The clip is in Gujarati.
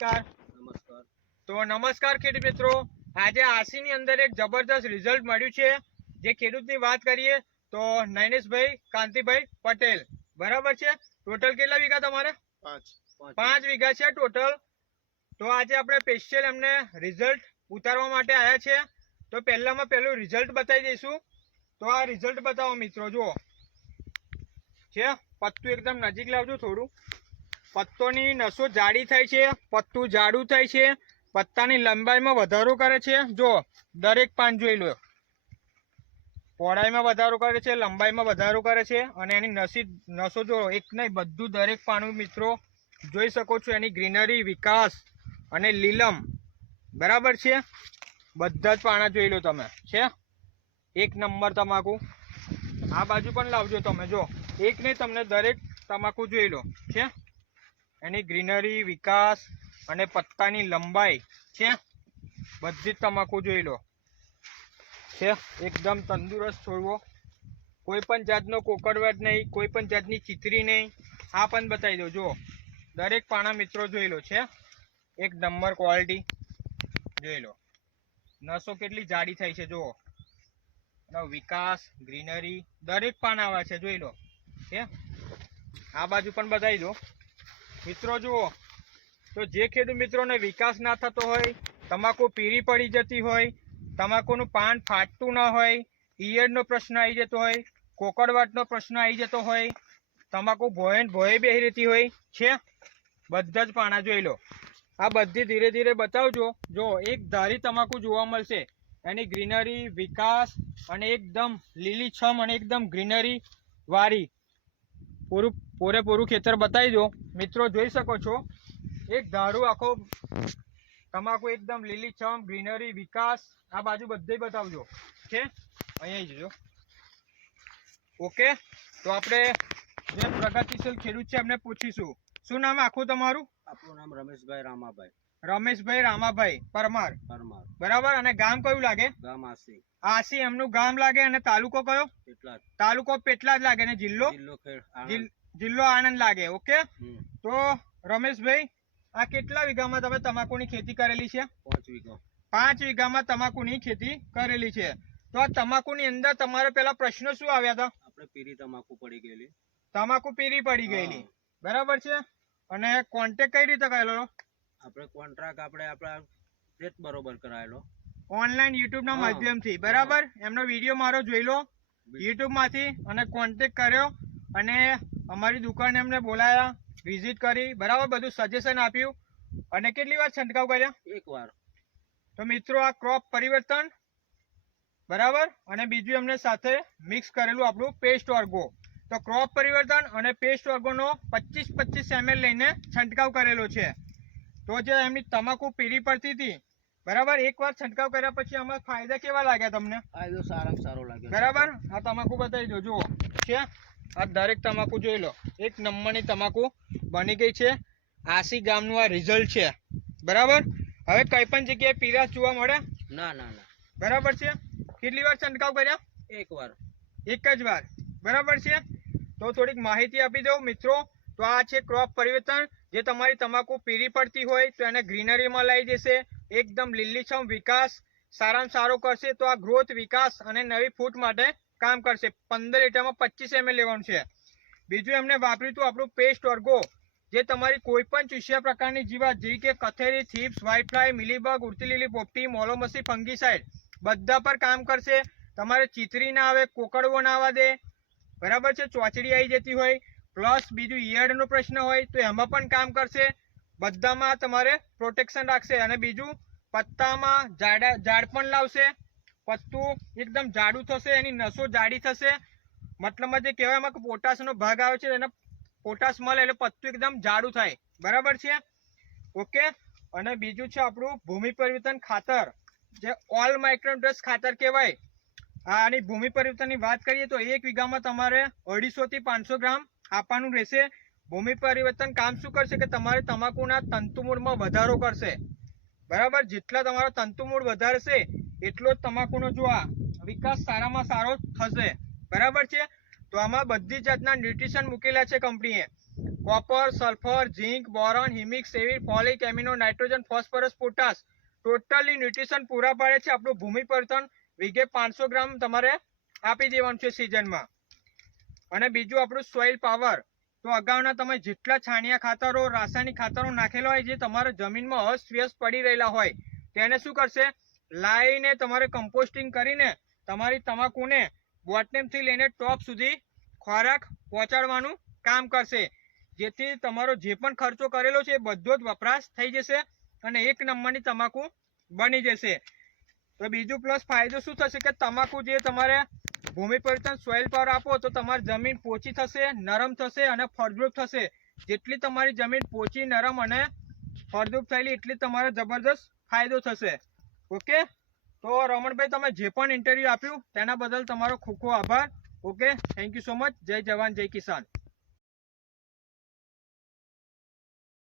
નમસ્કાર. નમસ્કાર. તો નમસ્કાર ખેડૂત મિત્રો. આજે આસી ની અંદર એક જબરદસ્ત રિઝલ્ટ મળ્યું છે. જે ખેડૂતની વાત કરીએ તો નૈનેશભાઈ કાંતિભાઈ પટેલ. બરાબર છે? ટોટલ કેટલા વીઘા તમારે? પાંચ. પાંચ વીઘા છે ટોટલ તો આજે આપણે સ્પેશિયલ એમને રિઝલ્ટ ઉતારવા માટે આવ્યા છે. તો પહેલામાં પહેલું રિઝલ્ટ બતાવી દઈશું. તો આ રિઝલ્ટ બતાવો મિત્રો જુઓ. છે? પત્તું એકદમ નજીક લાવજો થોડું. પત્તોની નસો જાડી થાય છે, પત્તું જાડું થાય છે, પત્તાની લંબાઈમાં વધારો કરે છે. જો, દરેક પાન જોઈ લો. પહોળાઈમાં વધારો કરે છે, લંબાઈમાં વધારો કરે છે અને એની નસી, નસો જો, એક નહીં, બધું દરેક પાનું મિત્રો જોઈ શકો છો. એની ગ્રીનરી, વિકાસ અને લીલમ. બરાબર છે? બધા જ પાના જોઈ લો તમે. છે? એક નંબર તમાકુ. આ બાજુ પણ લાવજો તમે. જો, એક નહીં, તમને દરેક તમાકુ જોઈ લો. છે? એની ગ્રીનરી, વિકાસ અને પત્તાની લંબાઈ છે. બધી જ તમાકુ જોઈ લો. છે. એકદમ તંદુરસ્ત છોડવો. કોઈ પણ જાતનો કોકડવાટ નહીં, કોઈ પણ જાતની ચીતરી નહીં. આ પણ બતાવી દો જુઓ દરેક પાણા મિત્રો જોઈ લો છે. એક નંબર ક્વોલિટી. જોઈ લો. નસો કેટલી જાડી થઈ છે, જુઓ. એનો વિકાસ, ગ્રીનરી દરેક પાન આવા છે, જોઈ લો. છે. આ બાજુ પણ બતાવી દો મિત્રો જુઓ, તો જે ખેડૂત મિત્રોને વિકાસ ના થતો હોય, તમાકુ પીળી પડી જતી હોય, તમાકુનું પાન ફાટતું ન હોય, ઈયળનો પ્રશ્ન આવી જતો હોય, કોકડવાટનો પ્રશ્ન આવી જતો હોય, તમાકુ ભોયન ભોય બેહી રહેતી હોય, છે? બધા જ પાના જોઈ લો. આ બધી ધીરે ધીરે બતાવજો. જો એક ધારી તમાકુ જોવા મળશે, એની ગ્રીનરી વિકાસ અને એકદમ લીલીછમ અને એકદમ ગ્રીનરી વાળી, પૂરું પૂરેપૂરું ખેતર બતાવી દો. મિત્રો જોઈ શકો છો એક ધારું આખો તમાકુ એકદમ લીલીછમ ગ્રીનરી વિકાસ આ બાજુ બધે બતાવજો. છે અહીંયા જજો. ઓકે? તો આપણે જે પ્રગતિશીલ ખેડૂત છે એમને પૂછીશું. શું નામ આખું તમારું? આપણું નામ રમેશભાઈ રામાભાઈ. રમેશભાઈ રામાભાઈ પરમાર. પરમાર. બરાબર? અને ગામ કયું લાગે? ગામ આસી. આસી એમનું ગામ લાગે અને તાલુકો કયો? તાલુકો પેટલા જ લાગે ને જિલ્લો? જિલ્લો જિલ્લો આણંદ લાગે ઓકે? તો રમેશભાઈ આ કેટલા વીઘામાં તમે તમાકુની ખેતી કરેલી છે? પાંચ વીઘો. પાંચ વીઘામાં તમાકુની ખેતી કરેલી છે. તો આ તમાકુની અંદર તમારે પેલા પ્રશ્નો શું આવ્યા હતા? આપણે પીરી તમાકુ પડી ગયેલી. તમાકુ પીરી પડી ગયેલી. બરાબર છે? અને કોન્ટેક કઈ રીતે કરેલો? આપણે કોન્ટ્રાક્ટ આપણે આપણા રેટ બરોબર કરાયેલો. ઓનલાઈન યુટ્યુબ ના માધ્યમથી. બરાબર? એમનો વીડિયો મારો જોઈ લો. યુટ્યુબમાંથી અને કોન્ટેક કર્યો. અને અમારી દુકાને એમને બોલાયા વિઝિટ કરી બરાબર બધું સજેશન આપ્યું. અને કેટલી વાર છંટકાવ કર્યા? એક વાર. તો મિત્રો આ ક્રોપ પરિવર્તન બરાબર? અને બીજું એમને સાથે મિક્સ કરેલું આપણું પેસ્ટ વર્ગો. તો ક્રોપ પરિવર્તન અને પેસ્ટ વર્ગોનો પચીસ પચીસ એમએલ લઈને છંટકાવ કરેલો છે. તો જે એમની તમાકુ પીરી પડતી હતી બરાબર? એકવાર છંટકાવ કર્યા પછી આમાં ફાયદા કેવા લાગ્યા તમને? ફાયદો સારામાં સારો લાગ્યો બરાબર? આ તમાકુ બતાવી દો જુઓ. છે? આ દરેક તમાકુ જોઈ લો. એક નંબરની તમાકુ બની ગઈ છે. આસી ગામનું આ રિઝલ્ટ છે. બરાબર? હવે કઈ પણ જગ્યાએ પીરાસ જોવા મળે? ના ના ના. બરાબર છે? કેટલી વાર છંટકાવ કર્યા? એક વાર. એક જ વાર. બરાબર છે? તો થોડીક માહિતી આપી દઉં મિત્રો. તો આ છે ક્રોપ પરિવર્તન. જે તમારી તમાકુ પીળી પડતી હોય તો એને ગ્રીનરીમાં લઈ જશે એકદમ લીલીછમ વિકાસ. સારામાં સારો કરશે તો આ ગ્રોથ વિકાસ અને નવી ફૂટ માટે કામ કરશે. પંદર લીટરમાં પચીસ એમએલ લેવાનું છે. બીજું એમને વાપર્યું હતું આપણું પેસ્ટ ઓર્ગો જે તમારી કોઈ પણ ચૂસ્યા પ્રકારની જીવાત, જેવી કે કથેરી, થીપ્સ વાઇફ્લાય ફ્લાય મિલીબગ, ઉડતી લીલી પોપટી, મોલોમસી, ફંગીસાઇડ, બધા પર કામ કરશે. તમારે ચીતરી ના આવે, કોકડવો ના આવવા દે. બરાબર છે? ચોચડી આવી જતી હોય. પ્લસ બીજું ઈયળનો પ્રશ્ન હોય, તો એમાં પણ કામ કરશે. બધામાં તમારે પ્રોટેક્શન રાખશે. અને બીજું, પત્તામાં જાડા, ઝાડ પણ લાવશે. પત્તું એકદમ જાડું થશે, એની નસો જાડી થશે. મતલબમાં જે કહેવાયમાં કે પોટાશનો ભાગ આવે છે, એને પોટાશ મળે એટલે પત્તું એકદમ જાડું થાય. બરાબર છે? ઓકે અને બીજું છે આપણું ભૂમિ પરિવર્તન ખાતર. જે ઓલ માઇક્રોડ્રસ ખાતર કહેવાય. હા, આની ભૂમિ પરિવર્તનની વાત કરીએ તો એક વીઘામાં તમારે અઢીસોથી પાંચસો ગ્રામ આપવાનું રહેશે. ભૂમિ પરિવર્તન કામ શું કરશે કે તમારે તમાકુના તંતુમૂળમાં વધારો કરશે. બરાબર? જેટલા તમારો તંતુમૂળ વધારશે એટલો જ તમાકુનો જો આ વિકાસ સારામાં સારો થશે. બરાબર છે? તો આમાં બધી જાતના ન્યુટ્રિશન મૂકેલા છે કંપનીએ copper sulphur zinc boron humic સેવિર folic amino nitrogen phosphorus potash totally nutrition પૂરા પાડે છે આપણું ભૂમિ પરતન. વીઘે પાંચસો ગ્રામ તમારે આપી દેવાનું છે સિઝનમાં અને બીજું આપણું સોઇલ પાવર તો અગાઉના તમે જેટલા છાણિયા ખાતરો, રાસાયણિક ખાતરો નાખેલા હોય, જે તમારા જમીનમાં અસ્તવ્યસ્ત પડી રહેલા હોય, તેને શું કરશે? લાવીને તમારે કમ્પોસ્ટિંગ કરીને તમારી તમાકુને બોટનેમથી લઈને ટોપ સુધી ખોરાક પહોંચાડવાનું કામ કરશે. જેથી તમારો જે પણ ખર્ચો કરેલો છે એ બધો જ વપરાશ થઈ જશે અને એક નંબરની તમાકુ બની જશે. તો બીજું પ્લસ ફાયદો શું થશે કે તમાકુ જે તમારે ભૂમિ પરિવર્તન સોઇલ પર આપો તો તમારી જમીન પોચી થશે, નરમ થશે અને ફળદ્રુપ થશે. જેટલી તમારી જમીન પોચી, નરમ અને ફળદ્રુપ થયેલી, એટલી તમારે જબરદસ્ત ફાયદો થશે. ઓકે? તો રમણભાઈ, તમે જે પણ ઇન્ટરવ્યુ આપ્યું, તેના બદલ તમારો ખૂબ ખૂબ આભાર. Okay? Thank you so much જય જવાન, જય કિસાન.